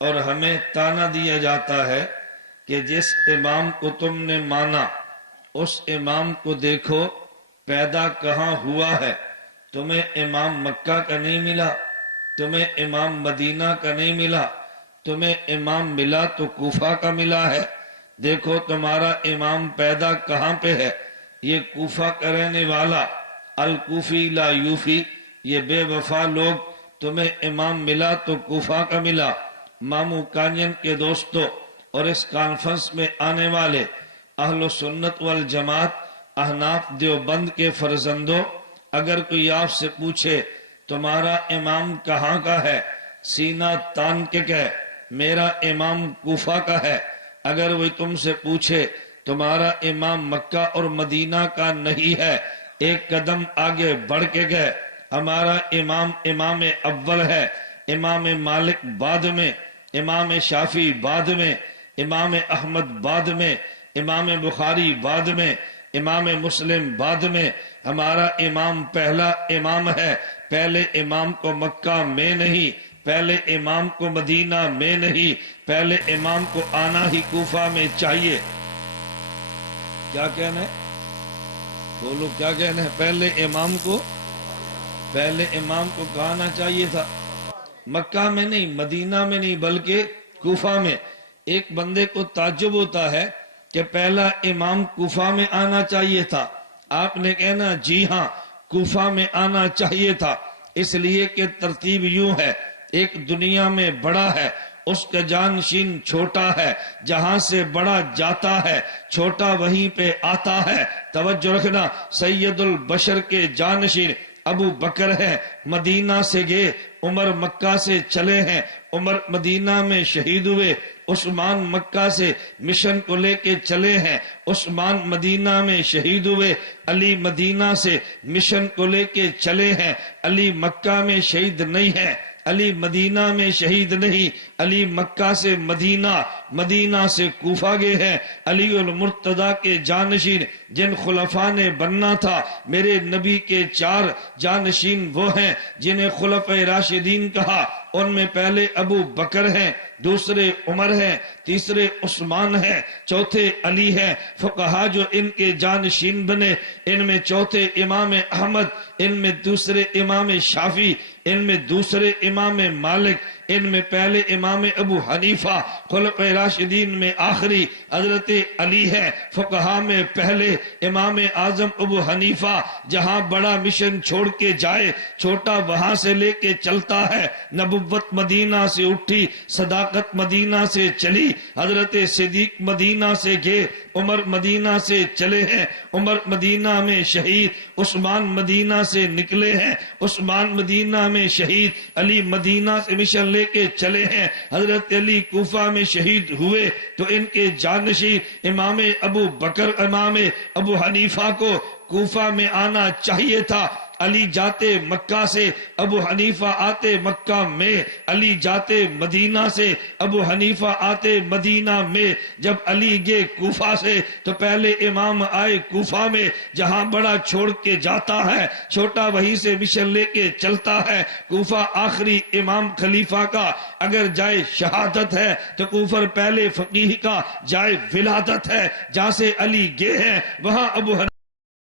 اور ہمیں تانا دیا جاتا ہے کہ جس امام کو تم نے مانا اس امام کو دیکھو پیدا کہاں ہوا ہے۔ تمہیں امام مکہ کا نہیں ملا، تمہیں امام مدینہ کا نہیں ملا، تمہیں امام ملا تو کوفہ کا ملا ہے۔ دیکھو تمہارا امام پیدا کہاں پہ ہے، یہ کوفہ کا رہنے والا الکوفی لا یوفی، یہ بے وفا لوگ، تمہیں امام ملا تو کوفہ کا ملا۔ مامو کانین کے دوستوں اور اس کانفرنس میں آنے والے اہل سنت والجماعت احناف دیوبند کے فرزندوں، اگر کوئی آپ سے پوچھے تمہارا امام کہاں کا ہے، سینہ تان کے کہے میرا امام کوفہ کا ہے۔ اگر وہ تم سے پوچھے تمہارا امام مکہ اور مدینہ کا نہیں ہے، ایک قدم آگے بڑھ کے گئے ہمارا امام امام اول ہے، امام مالک بعد میں، امام شافعی بعد میں، امام احمد بعد میں، امام بخاری بعد میں، امام مسلم بعد میں، ہمارا امام پہلا امام ہے۔ پہلے امام کو مکہ میں نہیں، پہلے امام کو مدینہ میں نہیں، پہلے امام کو آنا ہی کوفہ میں چاہیے۔ کیا کہنا ہے؟ بولو کیا کہنا ہے؟ پہلے امام کو کہانا چاہیے تھا، مکہ میں نہیں، مدینہ میں نہیں، بلکہ کوفہ میں۔ ایک بندے کو تعجب ہوتا ہے کہ پہلا امام کوفہ میں آنا چاہیے تھا، آپ نے کہنا جی ہاں کوفہ میں آنا چاہیے تھا، اس لیے کہ ترتیب یوں ہے، ایک دنیا میں بڑا ہے، اس کا جانشین چھوٹا ہے، جہاں سے بڑا جاتا ہے چھوٹا وہیں پہ آتا ہے۔ توجہ رکھنا، سید البشر کے جانشین ابو بکر ہے، مدینہ سے گئے، عمر مکہ سے چلے ہیں، عمر مدینہ میں شہید ہوئے، عثمان مکہ سے مشن کو لے کے چلے ہیں، عثمان مدینہ میں شہید ہوئے، علی مدینہ سے مشن کو لے کے چلے ہیں، علی مکہ میں شہید نہیں ہے، علی مدینہ میں شہید نہیں، علی مکہ سے مدینہ، مدینہ سے کوفہ گئے ہیں۔ علی المرتضی کے جانشین جن خلفاء نے بننا تھا، میرے نبی کے 4 جانشین وہ ہیں جنہیں خلفائے راشدین کہا، ان میں پہلے ابو بکر ہیں، دوسرے عمر ہیں، تیسرے عثمان ہیں، چوتھے علی ہیں۔ فقہا جو ان کے جانشین بنے، ان میں چوتھے امام احمد، ان میں دوسرے امام شافعی، ان میں دوسرے امام مالک، ان میں پہلے امام ابو حنیفہ، خلفائے راشدین میں آخری حضرت علی ہے۔ فقہا میں پہلے امام اعظم ابو حنیفہ، جہاں بڑا مشن چھوڑ کے جائے چھوٹا وہاں سے لے کے چلتا ہے۔ نبوت مدینہ سے اٹھی، صداقت مدینہ سے چلی، حضرت صدیق مدینہ سے گئے، عمر مدینہ سے چلے ہیں، عمر مدینہ میں شہید، عثمان مدینہ سے نکلے ہیں، عثمان مدینہ میں شہید، علی مدینہ سے مشن لے کے چلے ہیں، حضرت علی کوفہ میں شہید ہوئے، تو ان کے جانشین امام ابو بکر امام ابو حنیفہ کو کوفہ میں آنا چاہیے تھا۔ علی جاتے مکہ سے، ابو حنیفہ آتے مکہ میں، علی جاتے مدینہ سے، ابو حنیفہ آتے مدینہ میں۔ جب علی گئے کوفہ سے تو پہلے امام آئے کوفہ میں، جہاں بڑا چھوڑ کے جاتا ہے چھوٹا وہیں سے مشن لے کے چلتا ہے۔ کوفہ آخری امام خلیفہ کا اگر جائے شہادت ہے تو کوفہ پہلے فقیہ کا جائے ولادت ہے، جہاں سے علی گئے ہیں وہاں ابو